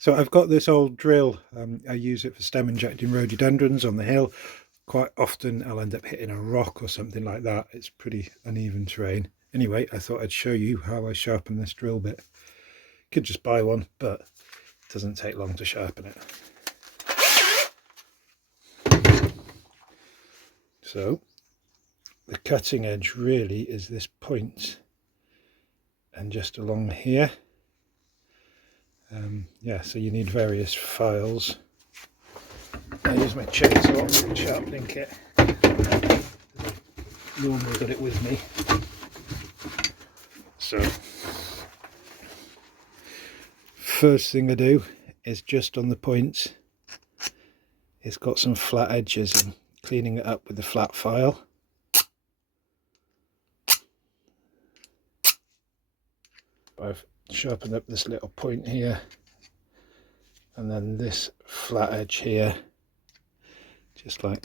So I've got this old drill. I use it for stem injecting rhododendrons on the hill. Quite often I'll end up hitting a rock or something like that. It's pretty uneven terrain. Anyway, I thought I'd show you how I sharpen this drill bit. Could just buy one, but it doesn't take long to sharpen it. So the cutting edge really is this point and just along here. Yeah, so you need various files. I use my chainsaw sharpening kit. Normally got it with me. So first thing I do is just on the points. It's got some flat edges and cleaning it up with the flat file. I've sharpened up this little point here and then this flat edge here, just like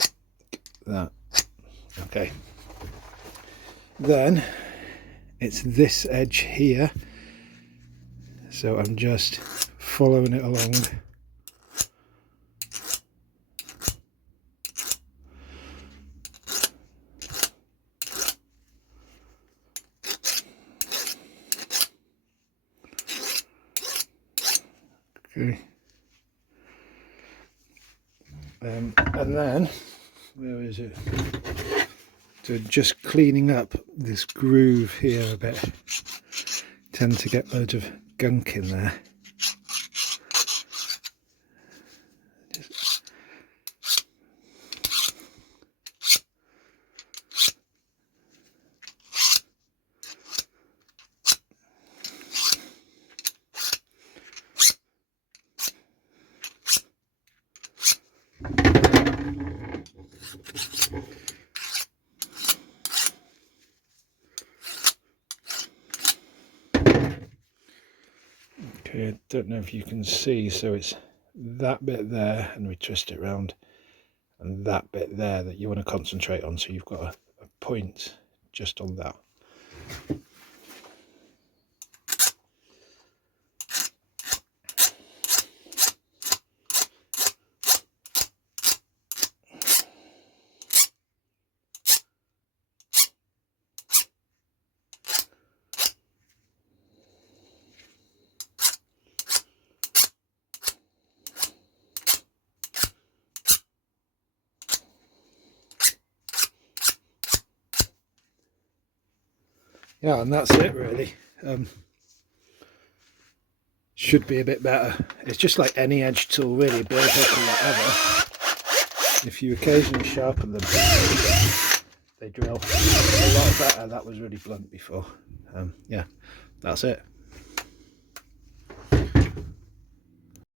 that. Okay, then it's this edge here, so I'm just following it along. Okay. And then, where is it? So just cleaning up this groove here a bit. Tend to get loads of gunk in there. Okay, I don't know if you can see, so it's that bit there, and we twist it around, and that bit there that you want to concentrate on, so you've got a point just on that. Yeah, and that's it really. Should be a bit better. It's just like any edge tool really, blade hook or whatever. If you occasionally sharpen them, they drill a lot better. That was really blunt before. Yeah, that's it.